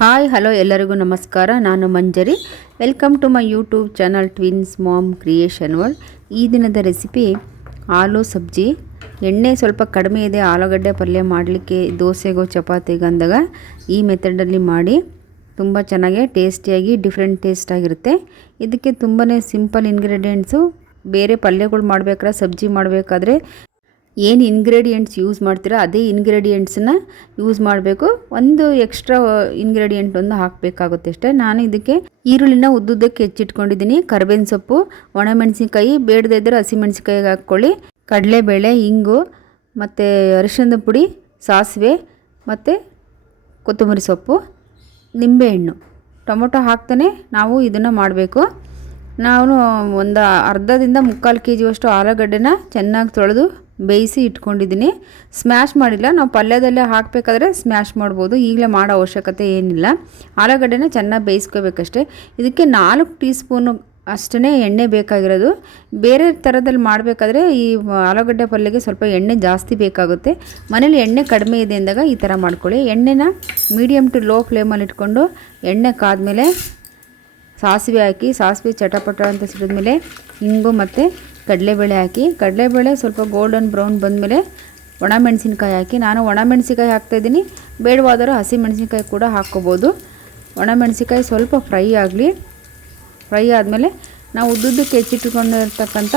Hi hello ಎಲ್ಲರಿಗೂ ನಮಸ್ಕಾರ. ನಾನು Manjari. Welcome to my YouTube channel twins mom creation world. ಈ ದಿನದ ರೆಸಿಪಿ ಆಲೂ ಸಬ್ಜಿ. ಎಣ್ಣೆ ಸ್ವಲ್ಪ ಕಡಿಮೆ ಇದೆ ಆಲೂಗಡ್ಡೆ ಪಲ್ಯ ಮಾಡಲಿಕ್ಕೆ, ದೋಸೆಗೋ ಚಪಾತಿಗೆ ಅಂದಾಗ ಈ ಮೆಥಡಲ್ಲಿ ಮಾಡಿ ತುಂಬ ಚೆನ್ನಾಗಿ ಟೇಸ್ಟಿಯಾಗಿ ಡಿಫ್ರೆಂಟ್ ಟೇಸ್ಟ್ ಆಗಿರುತ್ತೆ. ಇದಕ್ಕೆ ತುಂಬಾ ಸಿಂಪಲ್ ಇಂಗ್ರೀಡಿಯೆಂಟ್ಸು. ಬೇರೆ ಪಲ್ಯಗಳು ಮಾಡಬೇಕಾದ್ರೆ, ಸಬ್ಜಿ ಮಾಡಬೇಕಾದ್ರೆ ಏನು ಇಂಗ್ರೀಡಿಯೆಂಟ್ಸ್ ಯೂಸ್ ಮಾಡ್ತೀರಾ ಅದೇ ಇಂಗ್ರೀಡಿಯೆಂಟ್ಸನ್ನ ಯೂಸ್ ಮಾಡಬೇಕು. ಒಂದು ಎಕ್ಸ್ಟ್ರಾ ಇಂಗ್ರೀಡಿಯೆಂಟ್ ಒಂದು ಹಾಕಬೇಕಾಗುತ್ತೆ ಅಷ್ಟೇ. ನಾನು ಇದಕ್ಕೆ ಈರುಳ್ಳಿನ ಉದ್ದುದ್ದಕ್ಕೆ ಹೆಚ್ಚಿಟ್ಕೊಂಡಿದ್ದೀನಿ, ಕರಿಬೇವಿನ ಸೊಪ್ಪು, ಒಣಮೆಣಸಿನ್ಕಾಯಿ, ಬೇಡದೇ ಇದ್ದರೆ ಹಸಿಮೆಣಸಿನ್ಕಾಯಿಗೆ ಹಾಕ್ಕೊಳ್ಳಿ, ಕಡಲೆಬೇಳೆ, ಇಂಗು ಮತ್ತು ಅರಿಶಿಣದ ಪುಡಿ, ಸಾಸಿವೆ ಮತ್ತು ಕೊತ್ತಂಬರಿ ಸೊಪ್ಪು, ನಿಂಬೆಹಣ್ಣು, ಟೊಮೊಟೊ ಹಾಕ್ತಾನೆ ನಾವು ಇದನ್ನು ಮಾಡಬೇಕು. ನಾನು ಒಂದು ಅರ್ಧದಿಂದ 3/4 kg ಆಲೂಗಡ್ಡೆನ ಚೆನ್ನಾಗಿ ತೊಳೆದು ಬೇಯಿಸಿ ಇಟ್ಕೊಂಡಿದ್ದೀನಿ. ಸ್ಮ್ಯಾಶ್ ಮಾಡಿಲ್ಲ, ನಾವು ಪಲ್ಯದಲ್ಲೇ ಹಾಕಬೇಕಾದ್ರೆ ಸ್ಮ್ಯಾಶ್ ಮಾಡ್ಬೋದು, ಈಗಲೇ ಮಾಡೋ ಅವಶ್ಯಕತೆ ಏನಿಲ್ಲ. ಆಲೂಗಡ್ಡೆನ ಚೆನ್ನಾಗಿ ಬೇಯಿಸ್ಕೋಬೇಕಷ್ಟೇ. ಇದಕ್ಕೆ 4 ಟೀ ಸ್ಪೂನು ಅಷ್ಟೇ ಎಣ್ಣೆ ಬೇಕಾಗಿರೋದು. ಬೇರೆ ಥರದಲ್ಲಿ ಮಾಡಬೇಕಾದ್ರೆ ಈ ಆಲೂಗಡ್ಡೆ ಪಲ್ಯಗೆ ಸ್ವಲ್ಪ ಎಣ್ಣೆ ಜಾಸ್ತಿ ಬೇಕಾಗುತ್ತೆ. ಮನೇಲಿ ಎಣ್ಣೆ ಕಡಿಮೆ ಇದೆ ಅಂದಾಗ ಈ ಥರ ಮಾಡ್ಕೊಳ್ಳಿ. ಎಣ್ಣೆನ ಮೀಡಿಯಮ್ ಟು ಲೋ ಫ್ಲೇಮಲ್ಲಿ ಇಟ್ಕೊಂಡು ಎಣ್ಣೆ ಕಾದ್ಮೇಲೆ ಸಾಸಿವೆ ಹಾಕಿ, ಸಾಸಿವೆ ಚಟಪಟ ಅಂತ ಸಿಡಿದ್ಮೇಲೆ ಇಂಗು ಮತ್ತು ಕಡಲೆಬೇಳೆ ಹಾಕಿ, ಕಡಲೆಬೇಳೆ ಸ್ವಲ್ಪ ಗೋಲ್ಡನ್ ಬ್ರೌನ್ ಬಂದಮೇಲೆ ಒಣಮೆಣಸಿನ್ಕಾಯಿ ಹಾಕಿ. ನಾನು ಒಣಮೆಣಸಿನ್ಕಾಯಿ ಹಾಕ್ತಾಯಿದ್ದೀನಿ, ಬೇಡವಾದರೂ ಹಸಿಮೆಣಸಿನ್ಕಾಯಿ ಕೂಡ ಹಾಕ್ಕೋಬೋದು. ಒಣಮೆಣಸಿನ್ಕಾಯಿ ಸ್ವಲ್ಪ ಫ್ರೈ ಆಗಲಿ. ಫ್ರೈ ಆದಮೇಲೆ ನಾವು ಉದ್ದುದ್ದಕ್ಕೆ ಹೆಚ್ಚಿಟ್ಕೊಂಡಿರ್ತಕ್ಕಂಥ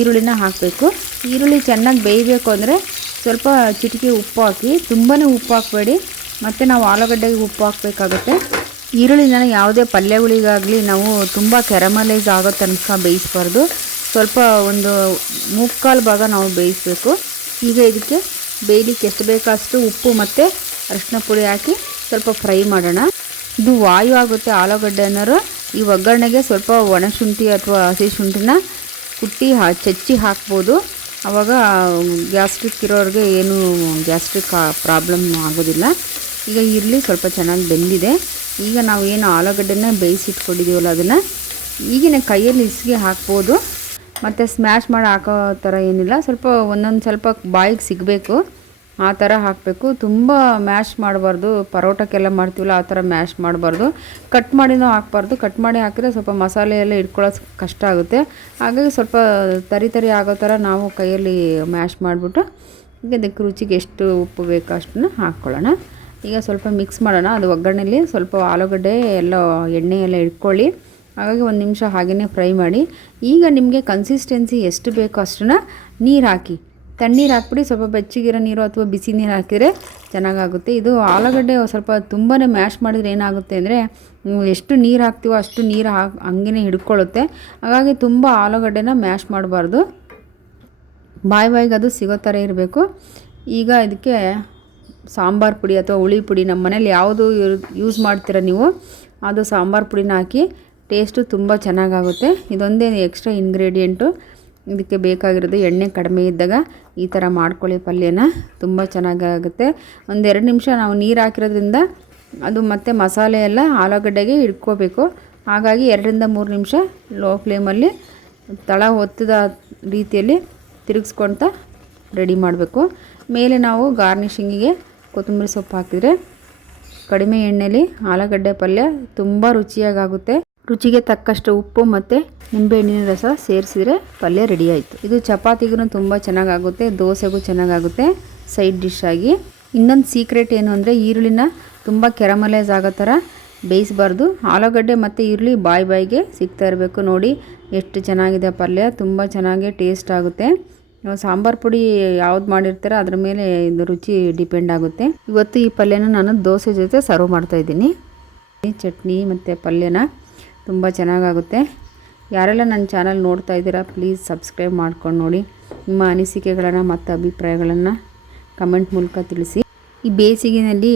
ಈರುಳ್ಳಿನ ಹಾಕಬೇಕು. ಈರುಳ್ಳಿ ಚೆನ್ನಾಗಿ ಬೇಯಬೇಕು ಅಂದರೆ ಸ್ವಲ್ಪ ಚಿಟಿಕೆ ಉಪ್ಪು ಹಾಕಿ, ತುಂಬಾ ಉಪ್ಪು ಹಾಕಬೇಡಿ, ಮತ್ತು ನಾವು ಆಲೂಗಡ್ಡೆಗೆ ಉಪ್ಪು ಹಾಕಬೇಕಾಗುತ್ತೆ. ಈರುಳ್ಳಿನ ಯಾವುದೇ ಪಲ್ಯಗಳಿಗಾಗಲಿ ನಾವು ತುಂಬ ಕ್ಯಾರಮಲೈಸ್ ಆಗೋ ತನಕ ಬೇಯಿಸಬಾರ್ದು. ಸ್ವಲ್ಪ ಒಂದು 3/4 ಭಾಗ ನಾವು ಬೇಯಿಸಬೇಕು. ಈಗ ಇದಕ್ಕೆ ಬೇಯಲಿಕ್ಕೆ ಎಷ್ಟು ಬೇಕೋ ಅಷ್ಟು ಉಪ್ಪು ಮತ್ತು ಅರಿಶಿನ ಪುಡಿ ಹಾಕಿ ಸ್ವಲ್ಪ ಫ್ರೈ ಮಾಡೋಣ. ಇದು ವಾಯು ಆಗುತ್ತೆ ಆಲೂಗಡ್ಡೆ ಅನ್ನೋರು. ಈ ಒಗ್ಗರಣೆಗೆ ಸ್ವಲ್ಪ ಒಣಶುಂಠಿ ಅಥವಾ ಹಸಿ ಶುಂಠಿನ ಕುಟ್ಟಿ ಚಚ್ಚಿ ಹಾಕ್ಬೋದು. ಆವಾಗ ಗ್ಯಾಸ್ಟ್ರಿಕ್ ಇರೋರಿಗೆ ಏನು ಗ್ಯಾಸ್ಟ್ರಿಕ್ ಪ್ರಾಬ್ಲಮ್ ಆಗೋದಿಲ್ಲ. ಈಗ ಈರುಳ್ಳಿ ಸ್ವಲ್ಪ ಚೆನ್ನಾಗಿ ಬೆಂದಿದೆ. ಈಗ ನಾವು ಏನು ಆಲೂಗಡ್ಡೆನ ಬೇಯಿಸಿಟ್ಕೊಂಡಿದ್ದೀವಲ್ಲ ಅದನ್ನು ಈಗಿನ ಕೈಯಲ್ಲಿ ಇಸಿಗೆ ಹಾಕ್ಬೋದು. ಮತ್ತು ಸ್ಮ್ಯಾಶ್ ಮಾಡಿ ಹಾಕೋ ಥರ ಏನಿಲ್ಲ, ಸ್ವಲ್ಪ ಒಂದೊಂದು ಸ್ವಲ್ಪ ಬಾಯಿಗೆ ಸಿಗಬೇಕು ಆ ಥರ ಹಾಕಬೇಕು. ತುಂಬ ಮ್ಯಾಶ್ ಮಾಡಬಾರ್ದು, ಪರೋಟಕ್ಕೆಲ್ಲ ಮಾಡ್ತೀವಲ್ಲ ಆ ಥರ ಮ್ಯಾಶ್ ಮಾಡಬಾರ್ದು. ಕಟ್ ಮಾಡಿನೂ ಹಾಕ್ಬಾರ್ದು. ಕಟ್ ಮಾಡಿ ಹಾಕಿದ್ರೆ ಸ್ವಲ್ಪ ಮಸಾಲೆ ಎಲ್ಲ ಇಟ್ಕೊಳ್ಳೋದು ಕಷ್ಟ ಆಗುತ್ತೆ. ಹಾಗಾಗಿ ಸ್ವಲ್ಪ ತರಿ ಆಗೋ ಥರ ನಾವು ಕೈಯಲ್ಲಿ ಮ್ಯಾಶ್ ಮಾಡಿಬಿಟ್ಟು ಈಗ ಅದಕ್ಕೆ ರುಚಿಗೆ ಎಷ್ಟು ಉಪ್ಪು ಬೇಕೋ ಅಷ್ಟನ್ನು ಹಾಕ್ಕೊಳ್ಳೋಣ. ಈಗ ಸ್ವಲ್ಪ ಮಿಕ್ಸ್ ಮಾಡೋಣ. ಅದು ಒಗ್ಗರಣೆಯಲ್ಲಿ ಸ್ವಲ್ಪ ಆಲೂಗಡ್ಡೆ ಎಲ್ಲ ಎಣ್ಣೆ ಎಲ್ಲ ಇಟ್ಕೊಳ್ಳಿ. ಹಾಗಾಗಿ 1 ನಿಮಿಷ ಹಾಗೆಯೇ ಫ್ರೈ ಮಾಡಿ. ಈಗ ನಿಮಗೆ ಕನ್ಸಿಸ್ಟೆನ್ಸಿ ಎಷ್ಟು ಬೇಕೋ ಅಷ್ಟನ್ನ ನೀರು ಹಾಕಿ, ತಣ್ಣೀರು ಹಾಕ್ಬಿಡಿ. ಸ್ವಲ್ಪ ಬೆಚ್ಚಗಿರೋ ನೀರು ಅಥವಾ ಬಿಸಿ ನೀರು ಹಾಕಿದರೆ ಚೆನ್ನಾಗಾಗುತ್ತೆ. ಇದು ಆಲೂಗಡ್ಡೆ ಸ್ವಲ್ಪ ತುಂಬಾ ಮ್ಯಾಶ್ ಮಾಡಿದರೆ ಏನಾಗುತ್ತೆ ಅಂದರೆ ಎಷ್ಟು ನೀರು ಹಾಕ್ತೀವೋ ಅಷ್ಟು ನೀರು ಹಂಗೇ ಹಿಡ್ಕೊಳ್ಳುತ್ತೆ. ಹಾಗಾಗಿ ತುಂಬ ಆಲೂಗಡ್ಡೆನ ಮ್ಯಾಶ್ ಮಾಡಬಾರ್ದು, ಬಾಯಿಗೆ ಅದು ಸಿಗೋ ಥರ ಇರಬೇಕು. ಈಗ ಇದಕ್ಕೆ ಸಾಂಬಾರು ಪುಡಿ ಅಥವಾ ಹುಳಿ ಪುಡಿ, ನಮ್ಮ ಮನೇಲಿ ಯಾವುದು ಯೂಸ್ ಮಾಡ್ತೀರ ನೀವು ಅದು ಸಾಂಬಾರು ಪುಡಿನ ಹಾಕಿ. ಟೇಸ್ಟು ತುಂಬ ಚೆನ್ನಾಗಾಗುತ್ತೆ. ಇದೊಂದೇ ಎಕ್ಸ್ಟ್ರಾ ಇಂಗ್ರೀಡಿಯೆಂಟು ಇದಕ್ಕೆ ಬೇಕಾಗಿರೋದು. ಎಣ್ಣೆ ಕಡಿಮೆ ಇದ್ದಾಗ ಈ ಥರ ಮಾಡ್ಕೊಳ್ಳಿ ಪಲ್ಯನ, ತುಂಬ ಚೆನ್ನಾಗಾಗುತ್ತೆ. 1-2 ನಿಮಿಷ ನಾವು ನೀರು ಹಾಕಿರೋದ್ರಿಂದ ಅದು ಮತ್ತು ಮಸಾಲೆ ಎಲ್ಲ ಆಲೂಗಡ್ಡೆಗೆ ಇಟ್ಕೋಬೇಕು. ಹಾಗಾಗಿ 2-3 ನಿಮಿಷ ಲೋ ಫ್ಲೇಮಲ್ಲಿ ತಳ ಒತ್ತದ ರೀತಿಯಲ್ಲಿ ತಿರುಗಿಸ್ಕೊಳ್ತಾ ರೆಡಿ ಮಾಡಬೇಕು. ಮೇಲೆ ನಾವು ಗಾರ್ನಿಷಿಂಗಿಗೆ ಕೊತ್ತಂಬರಿ ಸೊಪ್ಪು ಹಾಕಿದರೆ ಕಡಿಮೆ ಎಣ್ಣೆಯಲ್ಲಿ ಆಲೂಗಡ್ಡೆ ಪಲ್ಯ ತುಂಬ ರುಚಿಯಾಗುತ್ತೆ. ರುಚಿಗೆ ತಕ್ಕಷ್ಟು ಉಪ್ಪು ಮತ್ತು ನಿಂಬೆಹಣ್ಣಿನ ರಸ ಸೇರಿಸಿದರೆ ಪಲ್ಯ ರೆಡಿ ಆಯಿತು. ಇದು ಚಪಾತಿಗೂ ತುಂಬ ಚೆನ್ನಾಗಾಗುತ್ತೆ, ದೋಸೆಗೂ ಚೆನ್ನಾಗಾಗುತ್ತೆ ಸೈಡ್ ಡಿಶ್ ಆಗಿ. ಇನ್ನೊಂದು ಸೀಕ್ರೆಟ್ ಏನು ಅಂದರೆ ಈರುಳ್ಳಿನ ತುಂಬ ಕ್ಯಾರಮಲೈಸ್ ಆಗೋ ಥರ ಬೇಯಿಸಬಾರ್ದು. ಆಲೂಗಡ್ಡೆ ಮತ್ತು ಈರುಳ್ಳಿ ಬಾಯಿಗೆ ಸಿಗ್ತಾ ಇರಬೇಕು. ನೋಡಿ ಎಷ್ಟು ಚೆನ್ನಾಗಿದೆ ಪಲ್ಯ, ತುಂಬ ಚೆನ್ನಾಗಿ ಟೇಸ್ಟ್ ಆಗುತ್ತೆ. ಸಾಂಬಾರು ಪುಡಿ ಯಾವ್ದು ಮಾಡಿರ್ತಾರೆ ಅದ್ರ ಮೇಲೆ ಇದು ರುಚಿ ಡಿಪೆಂಡ್ ಆಗುತ್ತೆ. ಇವತ್ತು ಈ ಪಲ್ಯನ ನಾನು ದೋಸೆ ಜೊತೆ ಸರ್ವ್ ಮಾಡ್ತಾಯಿದ್ದೀನಿ. ಚಟ್ನಿ ಮತ್ತು ಪಲ್ಯನ ತುಂಬ ಚೆನ್ನಾಗಾಗುತ್ತೆ. ಯಾರೆಲ್ಲ ನನ್ನ ಚಾನಲ್ ನೋಡ್ತಾ ಇದ್ದೀರಾ ಪ್ಲೀಸ್ ಸಬ್ಸ್ಕ್ರೈಬ್ ಮಾಡ್ಕೊಂಡು ನೋಡಿ. ನಿಮ್ಮ ಅನಿಸಿಕೆಗಳನ್ನು ಮತ್ತು ಅಭಿಪ್ರಾಯಗಳನ್ನು ಕಮೆಂಟ್ ಮೂಲಕ ತಿಳಿಸಿ. ಈ ಬೇಸಿಗೆಯಲ್ಲಿ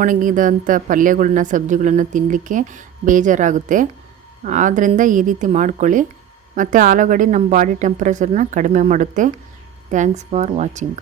ಒಣಗಿದಂಥ ಪಲ್ಯಗಳನ್ನ, ಸಬ್ಜಿಗಳನ್ನು ತಿನ್ನಲಿಕ್ಕೆ ಬೇಜಾರಾಗುತ್ತೆ. ಆದ್ದರಿಂದ ಈ ರೀತಿ ಮಾಡ್ಕೊಳ್ಳಿ. ಮತ್ತು ಆಲೂಗಡ್ಡೆ ನಮ್ಮ ಬಾಡಿ ಟೆಂಪ್ರೇಚರ್ನ ಕಡಿಮೆ ಮಾಡುತ್ತೆ. Thanks for watching.